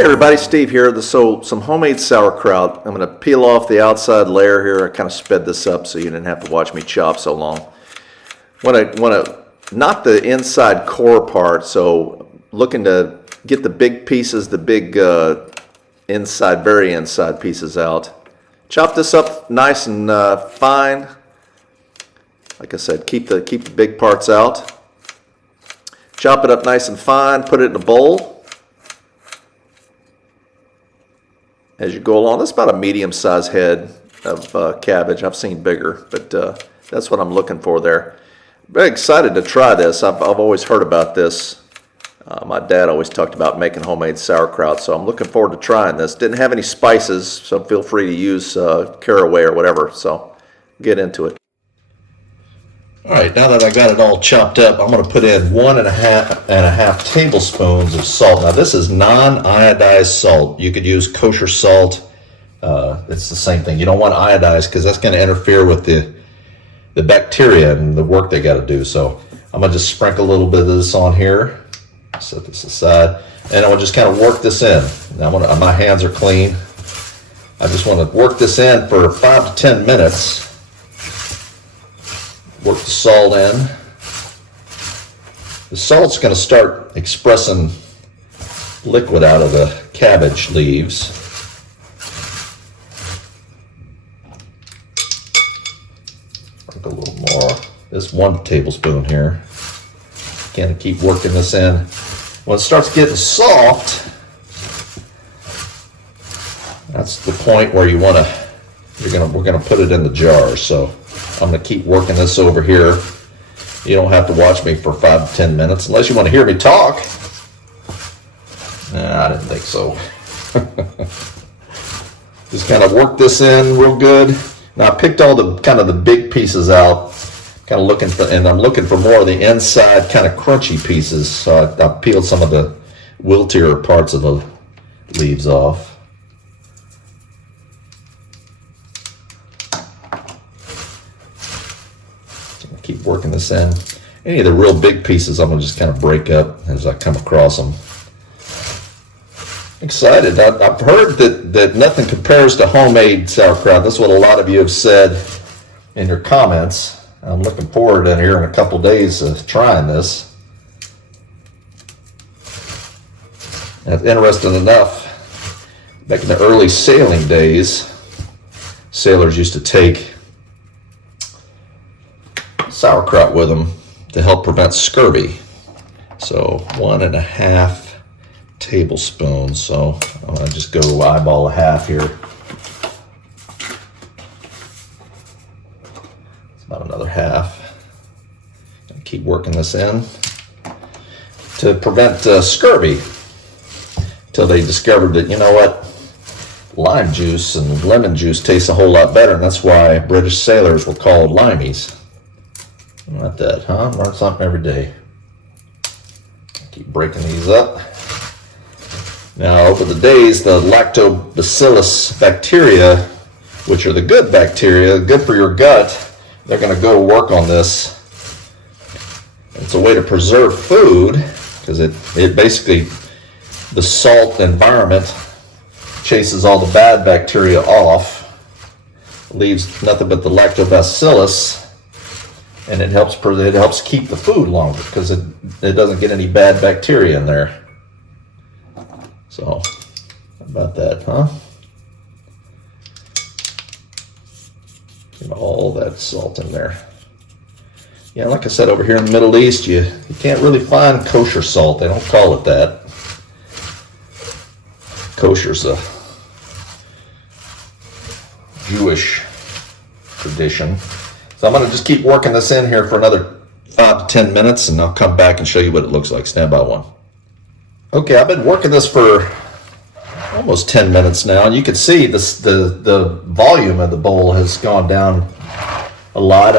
Hey everybody, Steve here. So some homemade sauerkraut. I'm going to peel off the outside layer here. I kind of sped this up so you didn't have to watch me chop so long. Want to not the inside core part, so looking to get the big pieces, the big inside, very inside pieces out. Chop this up nice and fine. Like I said, keep the big parts out. Chop it up nice and fine. Put it in a bowl. As you go along, that's about a medium-sized head of cabbage. I've seen bigger, but that's what I'm looking for there. Very excited to try this. I've always heard about this. My dad always talked about making homemade sauerkraut, so I'm looking forward to trying this. Didn't have any spices, so feel free to use caraway or whatever. So get into it. All right, now that I got it all chopped up, I'm going to put in 1.5 tablespoons of salt. Now this is non-iodized salt. You could use kosher salt. It's the same thing. You don't want iodized because that's going to interfere with the bacteria and the work they got to do. So I'm going to just sprinkle a little bit of this on here. Set this aside, and I'm going to just kind of work this in. Now my hands are clean. I just want to work this in for 5 to 10 minutes. Work the salt in. The salt's going to start expressing liquid out of the cabbage leaves. Work a little more. This 1 tablespoon here. Kind of keep working this in. When it starts getting soft, that's the point where we're gonna put it in the jar. So I'm going to keep working this over here. You don't have to watch me for 5 to 10 minutes unless you want to hear me talk. Nah, I didn't think so. Just kind of work this in real good. Now I picked all the kind of the big pieces out. Kind of looking for, and I'm looking for more of the inside kind of crunchy pieces. So I peeled some of the wiltier parts of the leaves off. Keep working this in. Any of the real big pieces I'm going to just kind of break up as I come across them. Excited. I've heard that nothing compares to homemade sauerkraut. That's what a lot of you have said in your comments. I'm looking forward to here in a couple days of trying this. And interesting enough, back in the early sailing days, sailors used to take sauerkraut with them to help prevent scurvy. So 1.5 tablespoons. So I'm going to just go eyeball a half here. It's about another half. And keep working this in to prevent scurvy until they discovered that, you know what, lime juice and lemon juice tastes a whole lot better, and that's why British sailors were called limeys. Not that, huh? Learn something every day. Keep breaking these up. Now, over the days, the lactobacillus bacteria, which are the good bacteria, good for your gut, they're going to go work on this. It's a way to preserve food because it basically, the salt environment chases all the bad bacteria off, leaves nothing but the lactobacillus. And it helps keep the food longer because it doesn't get any bad bacteria in there. So, how about that, huh? Get all that salt in there. Yeah, like I said, over here in the Middle East, you can't really find kosher salt. They don't call it that. Kosher's a Jewish tradition. So I'm going to just keep working this in here for another 5 to 10 minutes, and I'll come back and show you what it looks like. Stand by one. Okay, I've been working this for almost 10 minutes now, and you can see the volume of the bowl has gone down a lot.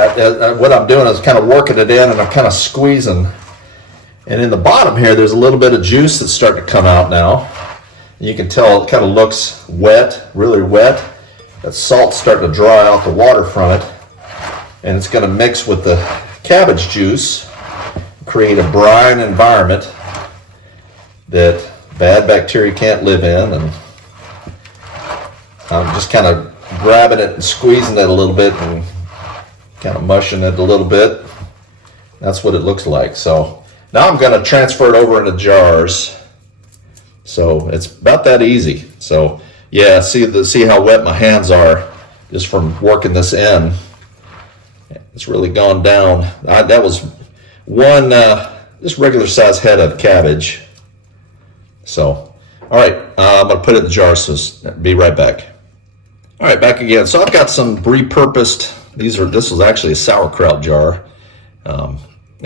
What I'm doing is kind of working it in, and I'm kind of squeezing. And in the bottom here, there's a little bit of juice that's starting to come out now. And you can tell it kind of looks wet, really wet. That salt's starting to dry out the water from it. And it's going to mix with the cabbage juice, create a brine environment that bad bacteria can't live in. And I'm just kind of grabbing it and squeezing it a little bit and kind of mushing it a little bit. That's what it looks like. So now I'm going to transfer it over into jars. So it's about that easy. So yeah, see how wet my hands are just from working this in. It's really gone down. That was one just regular size head of cabbage. So all right, I'm going to put it in the jar. So be right back. All right, back again. So I've got some repurposed. This was actually a sauerkraut jar. Now,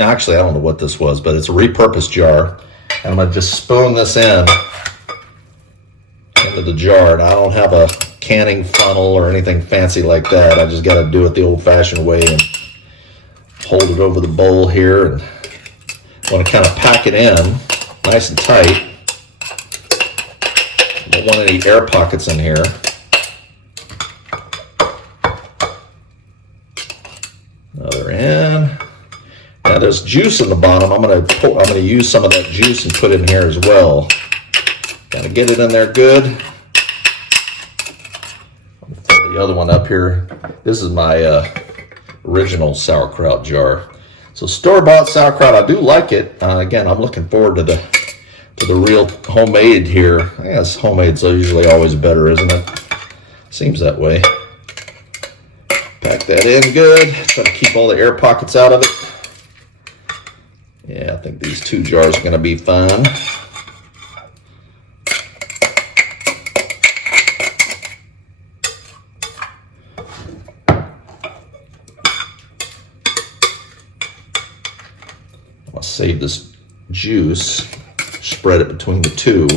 actually, I don't know what this was, but it's a repurposed jar. And I'm going to just spoon this into the jar. And I don't have a canning funnel or anything fancy like that. I just got to do it the old-fashioned way and hold it over the bowl here. And I want to kind of pack it in nice and tight. Don't want any air pockets in here. Another in. Now there's juice in the bottom. I'm gonna use some of that juice and put it in here as well. Gotta get it in there good. I'll throw the other one up here. This is my original sauerkraut jar. So store-bought sauerkraut, I do like it. Again, I'm looking forward to the real homemade here. I guess homemade's usually always better, isn't it? Seems that way. Pack that in good. Try to keep all the air pockets out of it. Yeah, I think these two jars are going to be fine. I'll save this juice, spread it between the two.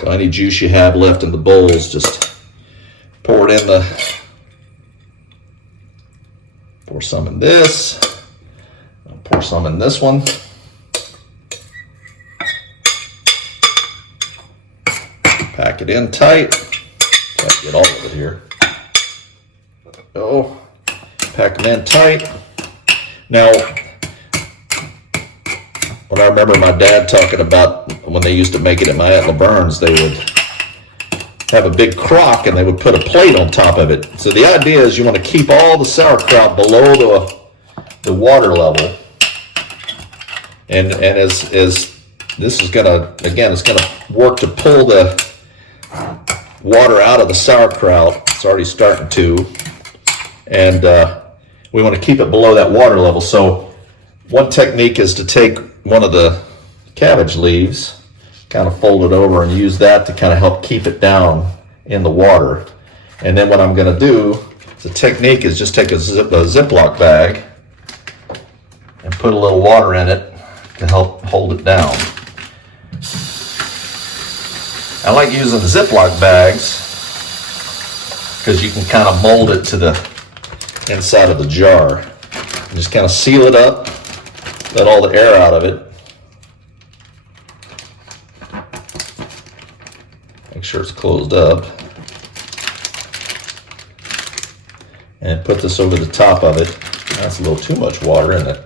So any juice you have left in the bowls, just pour it in pour some in this. I'll pour some in this one. Pack it in tight. Try to get all of it here. Let it go. Pack them in tight. Now, when I remember my dad talking about when they used to make it at my Aunt Laverne's, they would have a big crock and they would put a plate on top of it. So the idea is you want to keep all the sauerkraut below the water level. And as this is gonna, again, it's gonna work to pull the water out of the sauerkraut. It's already starting to. And we want to keep it below that water level. So one technique is to take one of the cabbage leaves, kind of fold it over and use that to kind of help keep it down in the water. And then what I'm going to do, the technique is just take a Ziploc bag and put a little water in it to help hold it down. I like using Ziploc bags because you can kind of mold it to the inside of the jar. And just kind of seal it up, let all the air out of it. Make sure it's closed up. And put this over the top of it. That's a little too much water, isn't it?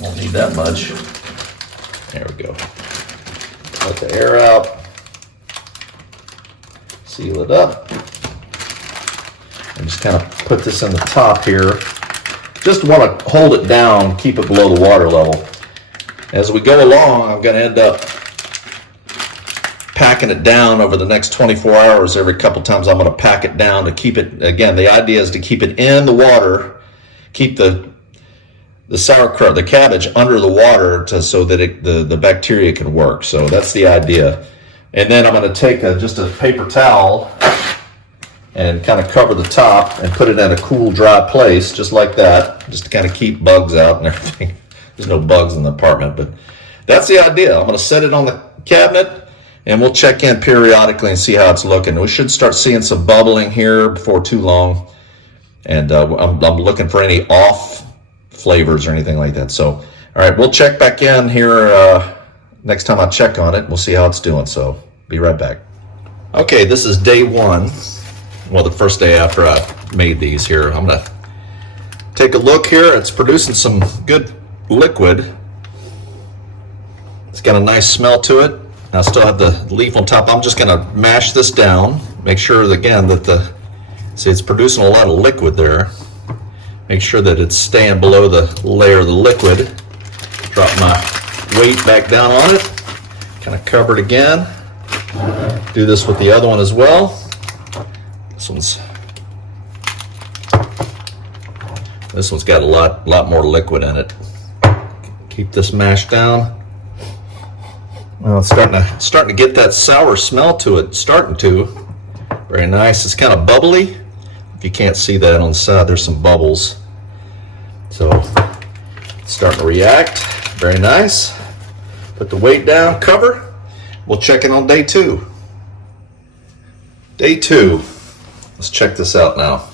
Won't need that much. There we go. Let the air out. Seal it up. And just kind of put this in the top here. Just want to hold it down, keep it below the water level. As we go along, I'm going to end up packing it down over the next 24 hours. Every couple times I'm going to pack it down to keep it, again, the idea is to keep it in the water, keep the sauerkraut, the cabbage under the water so that the bacteria can work. So that's the idea. And then I'm going to take just a paper towel and kind of cover the top and put it in a cool, dry place, just like that, just to kind of keep bugs out and everything. There's no bugs in the apartment, but that's the idea. I'm going to set it on the cabinet, and we'll check in periodically and see how it's looking. We should start seeing some bubbling here before too long, and I'm looking for any off flavors or anything like that. So, all right, we'll check back in here next time I check on it. We'll see how it's doing, so be right back. Okay, this is day one. Well, the first day after I made these here. I'm going to take a look here. It's producing some good liquid. It's got a nice smell to it. I still have the leaf on top. I'm just going to mash this down. Make sure again that see, it's producing a lot of liquid there. Make sure that it's staying below the layer of the liquid. Drop my weight back down on it. Kind of cover it again. Do this with the other one as well. This one's got a lot more liquid in it. Keep this mashed down. Well, it's starting to get that sour smell to it. Starting to. Very nice. It's kind of bubbly. If you can't see that on the side, there's some bubbles. So it's starting to react. Very nice. Put the weight down, cover. We'll check it on day 2. Day 2. Let's check this out now.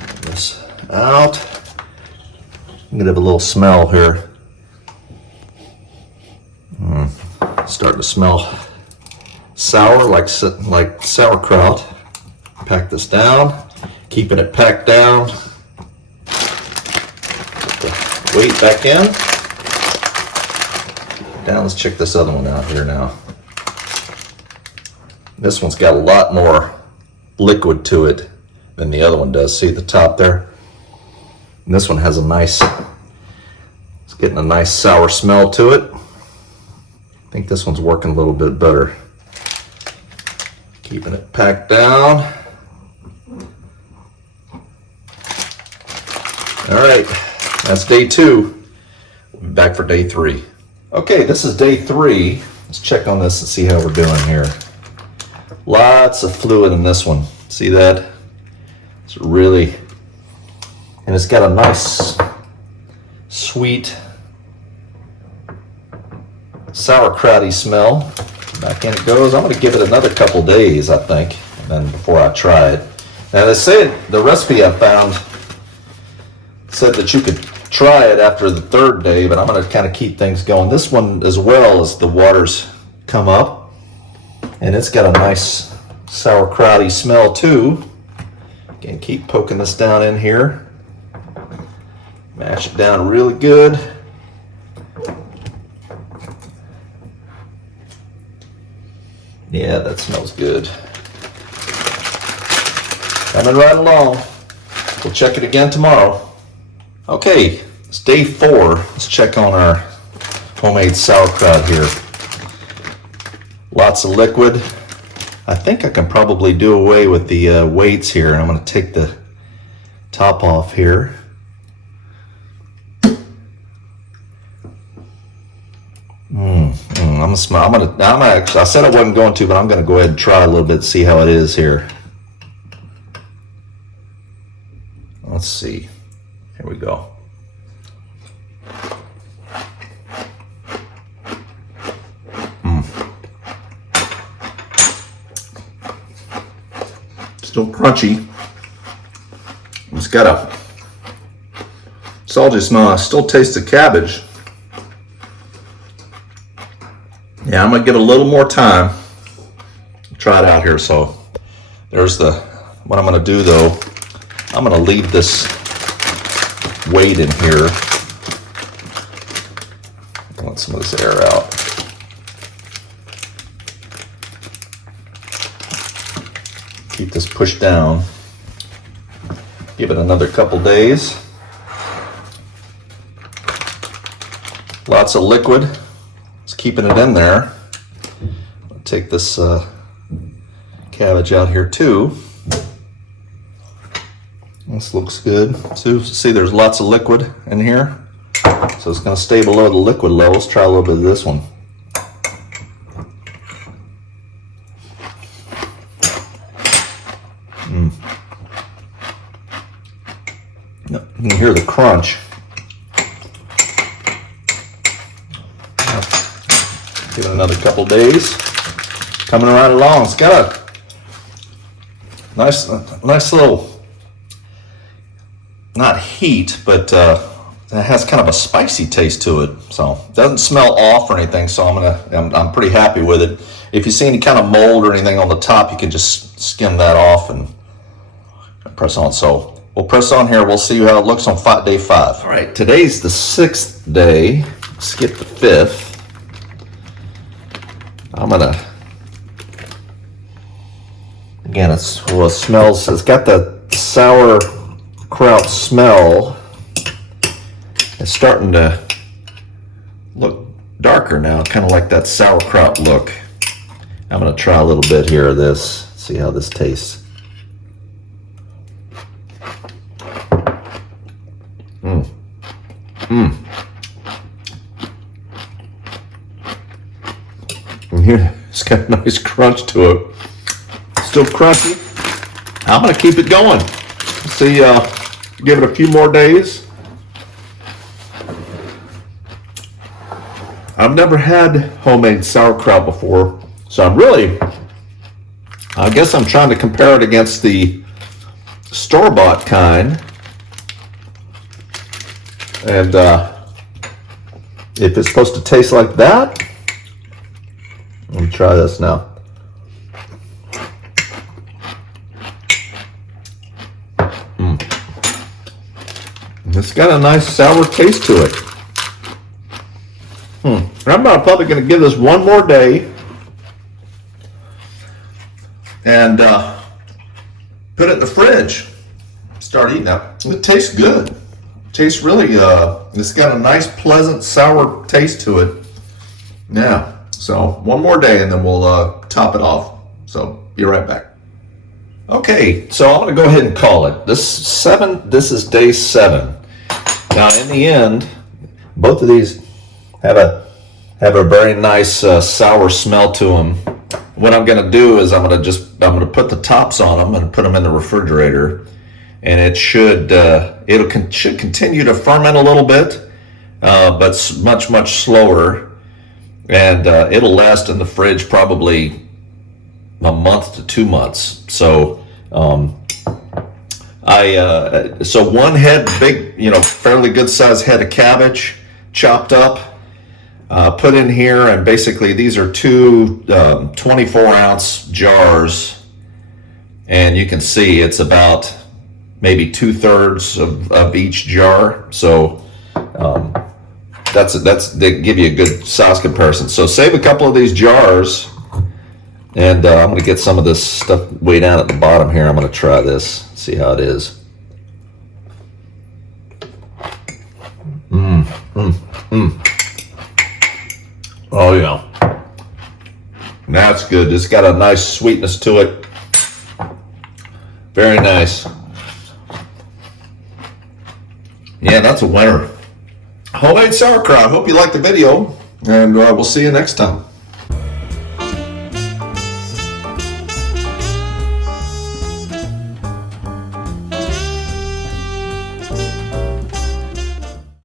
Get this out. I'm gonna have a little smell here. Starting to smell sour, like sauerkraut. Pack this down. Keeping it packed down. Put the weight back in. Down. Let's check this other one out here now. This one's got a lot more liquid to it than the other one does. See at the top there? And this one has it's getting a nice sour smell to it. I think this one's working a little bit better. Keeping it packed down. All right, that's day 2. We'll be back for day 3. Okay, this is day 3. Let's check on this and see how we're doing here. Lots of fluid in this one. See that? It's really, and it's got a nice, sweet, sauerkrauty smell. Back in it goes. I'm going to give it another couple days, I think, and then before I try it. Now they say the recipe I found said that you could try it after the 3rd day, but I'm going to kind of keep things going. This one as well, as the waters come up, and it's got a nice sauerkrauty smell too. Again, keep poking this down in here. Mash it down really good. Yeah, that smells good. Coming right along. We'll check it again tomorrow. Okay, it's day 4. Let's check on our homemade sauerkraut here. Lots of liquid. I think I can probably do away with the weights here. I'm going to take the top off here. I'm gonna smell. I said I wasn't going to, but I'm gonna go ahead and try a little bit, see how it is here. Let's see. Here we go. Still crunchy. It's got a salty smell. I still taste the cabbage. Yeah, I'm gonna give it a little more time. Try it out here. So there's what I'm gonna do though. I'm gonna leave this weight in here. Let some of this air out. Keep this pushed down. Give it another couple days. Lots of liquid. It's keeping it in there. I'll take this cabbage out here too. This looks good. So see, there's lots of liquid in here. So it's going to stay below the liquid level. Let's try a little bit of this one. You can hear the crunch. Give it another couple days. Coming right along. It's got a nice little, not heat, but it has kind of a spicy taste to it. So it doesn't smell off or anything. So I'm pretty happy with it. If you see any kind of mold or anything on the top, you can just skim that off and press on. So we'll press on here. We'll see how it looks on day 5. All right, today's the 6th day. Skip the 5th. I'm gonna, again, it smells, it's got the sauerkraut smell. It's starting to look darker now, kind of like that sauerkraut look. I'm gonna try a little bit here of this, see how this tastes. Here, it's got a nice crunch to it. Still crunchy. I'm gonna keep it going. See, give it a few more days. I've never had homemade sauerkraut before, so I guess I'm trying to compare it against the store-bought kind. And if it's supposed to taste like that, let me try this now. It's got a nice sour taste to it. I'm probably going to give this one more day and put it in the fridge. Start eating that. It tastes good. It tastes really, it's got a nice, pleasant, sour taste to it. Yeah. So one more day and then we'll top it off. So be right back. Okay, so I'm going to go ahead and call it. This is day 7. Now in the end, both of these have a very nice sour smell to them. What I'm going to do is I'm going to put the tops on them and put them in the refrigerator, and it should continue to ferment a little bit, but much slower. And it'll last in the fridge probably a month to 2 months. So, so one head, big, fairly good sized head of cabbage, chopped up, put in here, and basically these are two 24-ounce jars, and you can see it's about maybe 2/3 of each jar. So. They give you a good size comparison. So save a couple of these jars, and I'm going to get some of this stuff way down at the bottom here. I'm going to try this, see how it is. Oh yeah, that's good. It's got a nice sweetness to it. Very nice. Yeah, that's a winner. Homemade sauerkraut. Hope you liked the video, and we'll see you next time.